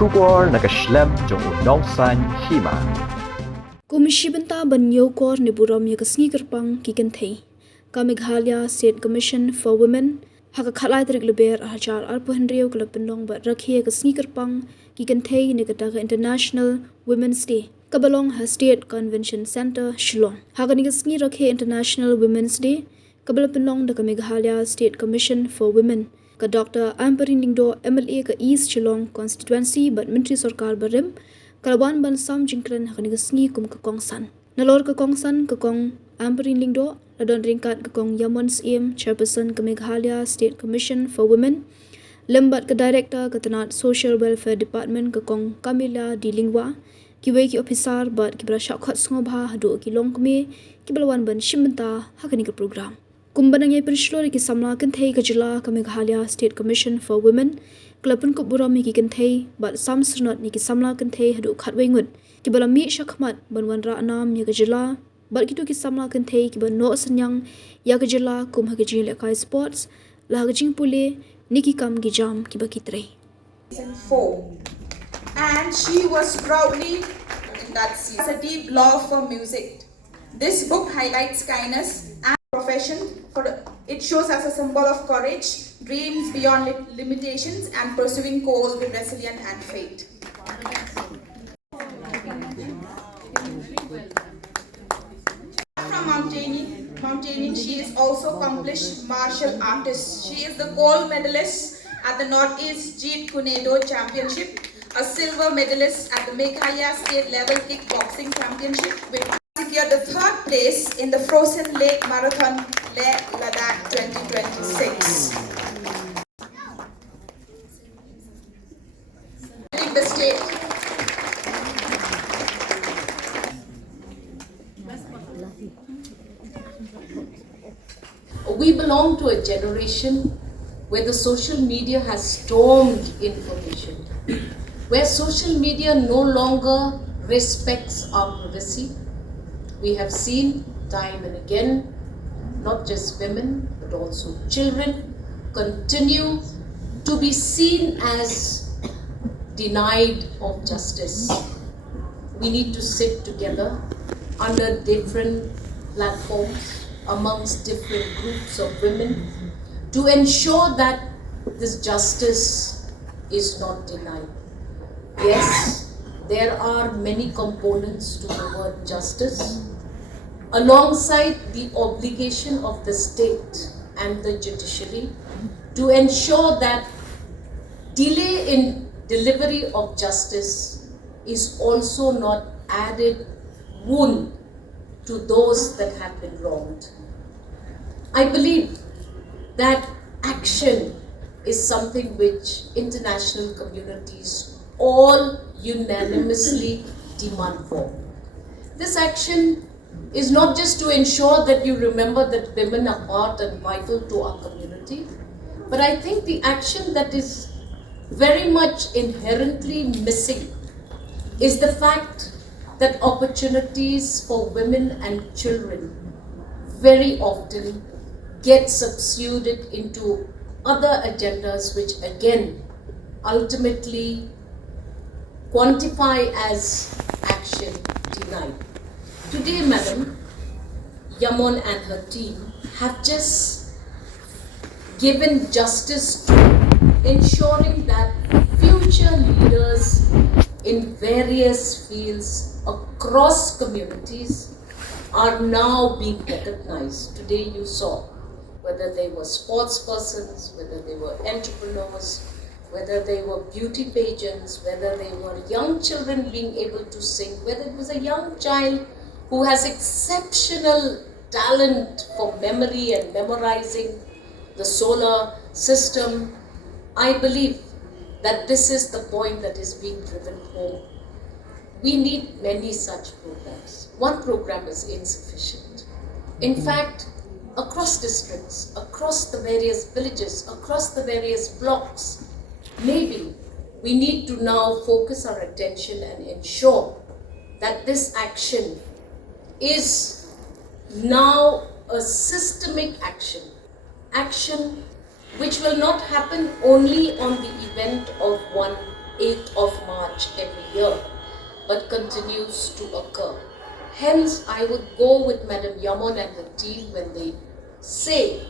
Shubor nakaslem jong unongsan Hima. Komishibenta banyo kor ni Burom ya kasngi kerpang ki Kynthei. Ka Meghalaya State Commission for Women haka khalai tarik leber hajar arpo hendrio kala penlong ba Rakhe kasngi kerpang ki Kynthei ni kata International Women's Day. Kabalong ha State Convention Center Shillong. Haka ni kasngi Rakhe International Women's Day kabala penlong da ka Meghalaya State Commission for Women. Ka Dr. Amperin Lingdo MLA ka East Shillong Constituency but Menteri Sarkar Barim Kalawan ban sam jingkran hakani kasngi kum ka kongsan. Nalor ka kongsan ka kong Amperin Lingdo ladon ringkat ka kong Mscw Chairperson ka Meghalaya State Commission for Women. Lembat ka Director ka Tanat Social Welfare Department ka kong Kamila di Lingwa. Kiway ki officer bat ki brasha khat ngobha hadu ki longkme ki balawan ban shimbenta hakani ka program. Kumbanang yai penshlo ki samla Kynthei ka Jylla ka Meghalaya State Commission for Women. Pynkup Burom ki Kynthei bat sam sernot ni ki samla Kynthei hadu khatwai ngut ki bala mi shakmat banwan ra anam ya ka Jylla bat kitu ki samla Kynthei ki ban no Synñiang ya ka Jylla kum ha ki jing lekai sports la ka jing pule niki kam ki jam ki bakitre. Season 4, and she was proudly in that season. It's a deep love for music. This book highlights kindness and profession. It shows as a symbol of courage, dreams beyond limitations, and pursuing goals with resilience and faith. From mountaineering, she is also accomplished martial artist. She is the gold medalist at the Northeast Jeet Kunedo Championship, a silver medalist at the Meghalaya State Level Kickboxing Championship, with secured the 3rd place in the Frozen Lake Marathon Ladakh 2026. The state. We belong to a generation where the social media has stormed information, where social media no longer respects our privacy. We have seen time and again, not just women, but also children continue to be seen as denied of justice. We need to sit together under different platforms, amongst different groups of women, to ensure that this justice is not denied. Yes, there are many components to the word justice, alongside the obligation of the state and the judiciary to ensure that delay in delivery of justice is also not added wound to those that have been wronged. I believe that action is something which international communities all unanimously demand for. This action is not just to ensure that you remember that women are part and vital to our community, but I think the action that is very much inherently missing is the fact that opportunities for women and children very often get subsumed into other agendas which again ultimately quantify as action denied. Today, Madam, Yamon and her team have just given justice to ensuring that future leaders in various fields across communities are now being recognized. Today you saw whether they were sports persons, whether they were entrepreneurs, whether they were beauty pageants, whether they were young children being able to sing, whether it was a young child who has exceptional talent for memory and memorizing the solar system. I believe that this is the point that is being driven home. We need many such programs. One program is insufficient. In fact, across districts, across the various villages, across the various blocks, maybe we need to now focus our attention and ensure that this action is now a systemic action which will not happen only on the event of one 8th of March every year, but continues to occur. Hence, I would go with Madam Yamon and the team when they say,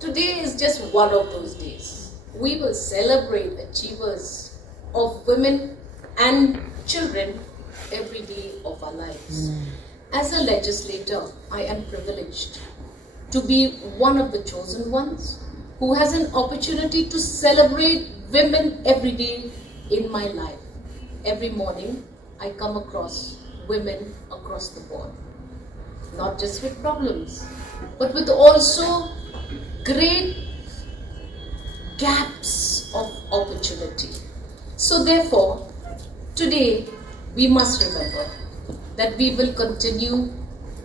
today is just one of those days. We will celebrate achievers of women and children every day of our lives. As a legislator, I am privileged to be one of the chosen ones who has an opportunity to celebrate women every day in my life. Every morning, I come across women across the board, not just with problems, but with also great gaps of opportunity. So therefore, today we must remember that we will continue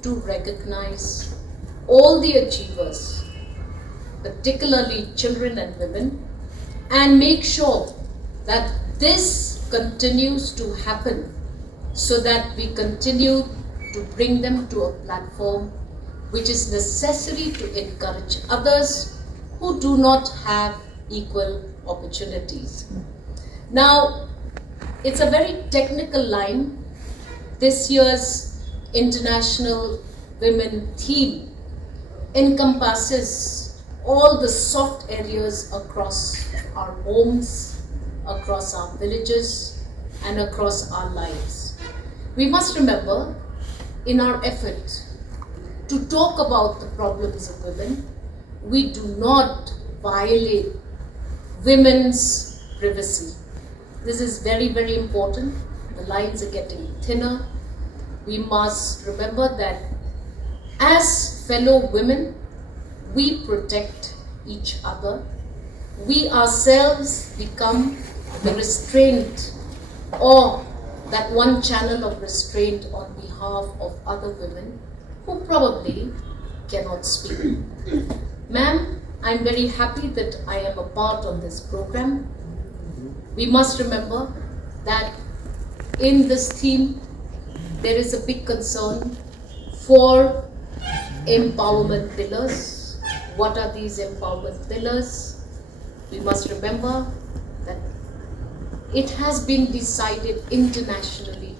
to recognize all the achievers, particularly children and women, and make sure that this continues to happen so that we continue to bring them to a platform which is necessary to encourage others who do not have equal opportunities. Now, it's a very technical line. This year's International Women theme encompasses all the soft areas across our homes, across our villages, and across our lives. We must remember, in our effort to talk about the problems of women, we do not violate women's privacy. This is very, very important. The lines are getting thinner. We must remember that as fellow women, we protect each other. We ourselves become the restraint or that one channel of restraint on behalf of other women who probably cannot speak. Ma'am, I'm very happy that I am a part of this program. We must remember that in this theme, there is a big concern for empowerment pillars. What are these empowerment pillars? We must remember that it has been decided internationally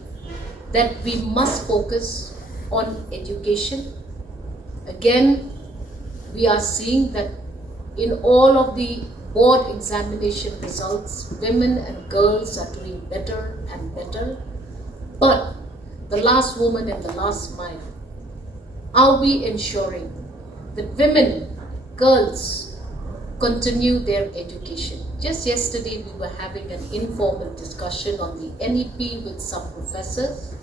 that we must focus on education. Again, we are seeing that in all of the board examination results, women and girls are doing better and better. But the last woman in the last mile, are we ensuring that women, girls, continue their education? Just yesterday we were having an informal discussion on the NEP with some professors,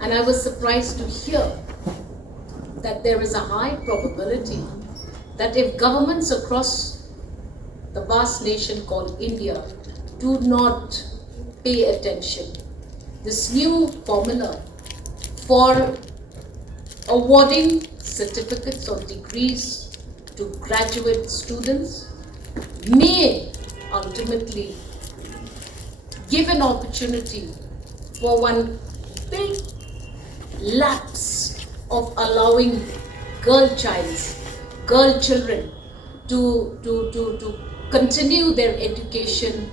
and I was surprised to hear that there is a high probability that if governments across the vast nation called India do not pay attention, this new formula for awarding certificates or degrees to graduate students may ultimately give an opportunity for one big lapse of allowing girl children to continue their education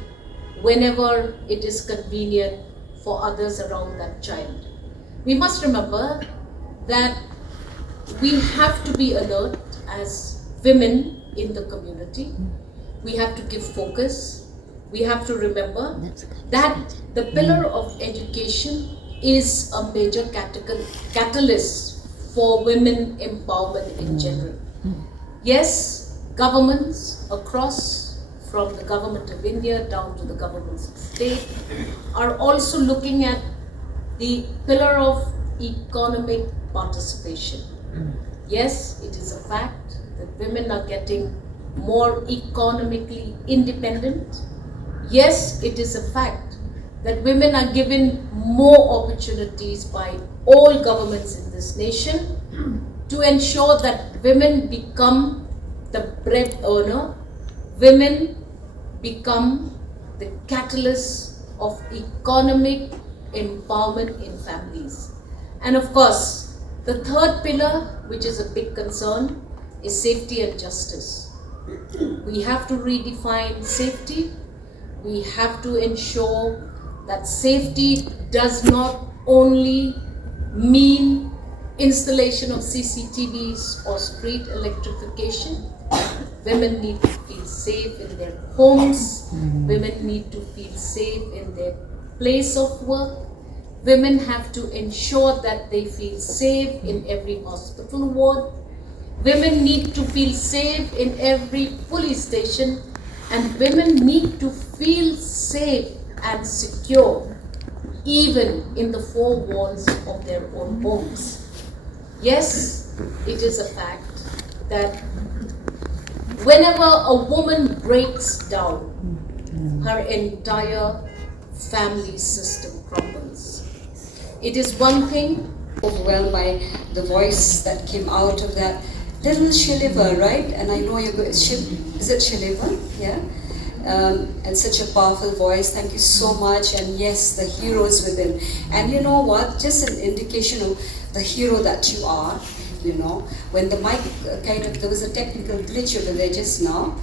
whenever it is convenient for others around that child. We must remember that we have to be alert as women in the community. We have to give focus. We have to remember that the pillar of education is a major catalyst for women empowerment in general. Yes, governments across, from the government of India down to the governments of state, are also looking at the pillar of economic participation. Yes, it is a fact that women are getting more economically independent. Yes, it is a fact that women are given more opportunities by all governments in this nation to ensure that women become the bread earner, women become the catalyst of economic empowerment in families. And of course, the third pillar, which is a big concern, is safety and justice. We have to redefine safety. We have to ensure that safety does not only mean installation of CCTVs or street electrification. Women need to feel safe in their homes. Women need to feel safe in their place of work. Women have to ensure that they feel safe in every hospital ward. Women need to feel safe in every police station, and women need to feel safe and secure even in the four walls of their own homes. Yes, it is a fact that whenever a woman breaks down, her entire family system crumbles. It is one thing. Overwhelmed by the voice that came out of that little Shiliva, right? And I know you're good. Is it Shiliva? Yeah. And such a powerful voice. Thank you so much. And yes, the heroes within. And you know what? Just an indication of the hero that you are. You know, when the mic there was a technical glitch over there just now.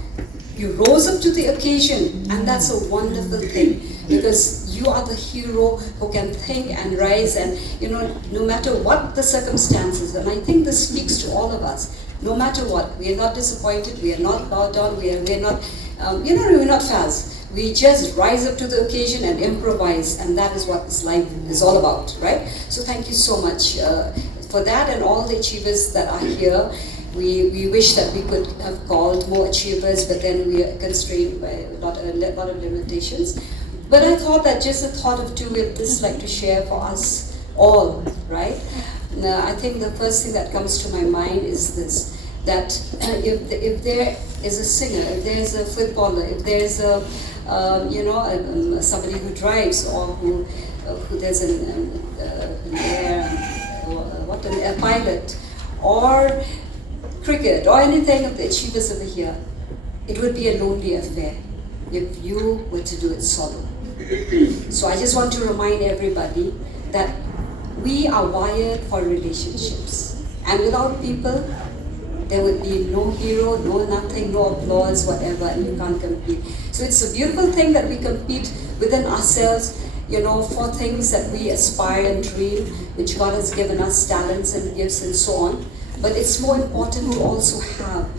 You rose up to the occasion, and that's a wonderful thing, because you are the hero who can think and rise, and you know, no matter what the circumstances. And I think this speaks to all of us. No matter what, we are not disappointed, we are not bowed down, we are not, we're not fast. We just rise up to the occasion and improvise, and that is what this life is all about, right? So thank you so much for that, and all the achievers that are here. We wish that we could have called more achievers, but then we are constrained by a lot of limitations. But I thought that just a thought of two we'd just like to share for us all, right? Now, I think the first thing that comes to my mind is this, that if there is a singer, if there's a footballer, if there's a, somebody who drives, or who there's a pilot, or cricket, or anything of the achievers over here, it would be a lonely affair if you were to do it solo. So I just want to remind everybody that we are wired for relationships, and without people, there would be no hero, no nothing, no applause, whatever, and you can't compete. So it's a beautiful thing that we compete within ourselves, for things that we aspire and dream, which God has given us talents and gifts and so on. But it's more important to also have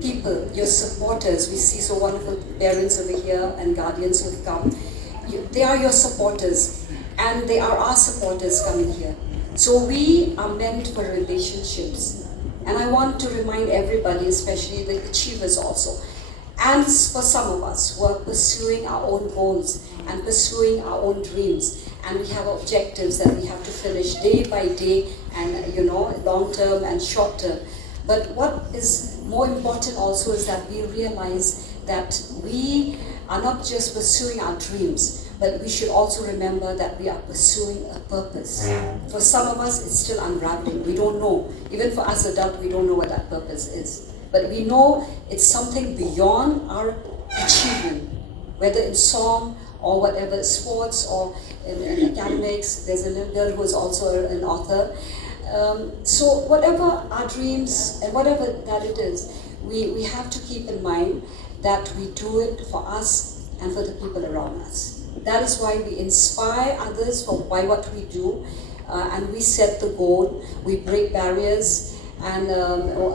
people, your supporters. We see so wonderful parents over here and guardians who have come. They are your supporters, and they are our supporters coming here. So we are meant for relationships. And I want to remind everybody, especially the achievers also, and for some of us who are pursuing our own goals and pursuing our own dreams, and we have objectives that we have to finish day by day, and long term and short term. But what is more important also is that we realize that we are not just pursuing our dreams, but we should also remember that we are pursuing a purpose. For some of us, it's still unraveling. We don't know. Even for us adults, we don't know what that purpose is. But we know it's something beyond our achievement, whether in song or whatever, sports or in academics. There's a little girl who is also an author. So whatever our dreams and whatever that it is, we have to keep in mind that we do it for us and for the people around us. That is why we inspire others by what we do, and we set the goal, we break barriers. And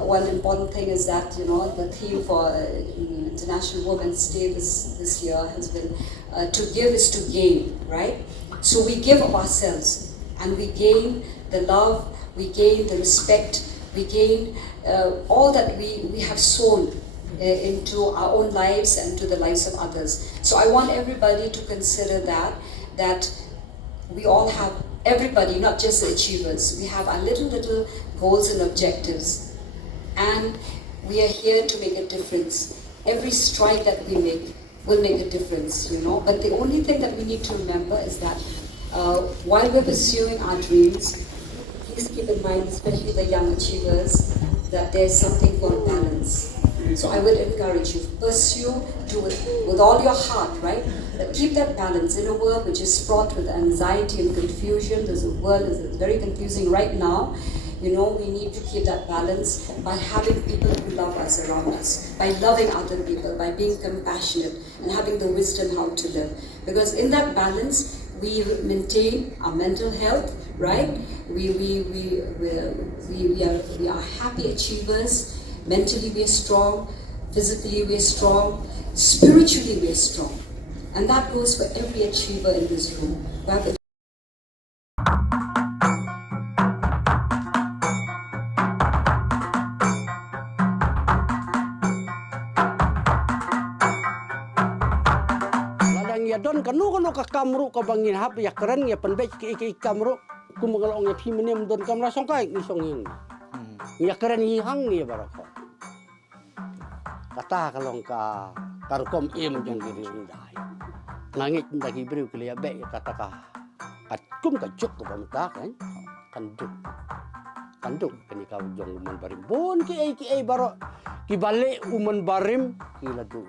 one important thing is that, the theme for International Women's Day this year has been to give is to gain, right? So we give of ourselves, and we gain the love, we gain the respect, we gain all that we have sown into our own lives and to the lives of others. So I want everybody to consider that we all have, everybody, not just the achievers, we have our little goals and objectives, and we are here to make a difference. Every stride that we make will make a difference, but the only thing that we need to remember is that while we're pursuing our dreams, please keep in mind, especially the young achievers, that there's something called balance. So I would encourage you, pursue, do it with all your heart, right? But keep that balance in a world which is fraught with anxiety and confusion. The world is very confusing right now. You know, we need to keep that balance by having people who love us around us, by loving other people, by being compassionate and having the wisdom how to live. Because in that balance, we maintain our mental health, right? We are happy achievers. Mentally we are strong, physically we are strong, spiritually we are strong. And that goes for every achiever in this room. Ya don kanu ka kamru ka bangin hap ya keren ya penbej ki kamru kumangalong ya piminem don kamra songkai ni songin ya keren hi hang ni barako kata kalong ka karkom im jang diri undai nangit ndagi briu kli ya be kata ka kum ka juk ka bamta kan kanduk kani ka jong man barim bon ki ai baro ki bale uman barim ki ladu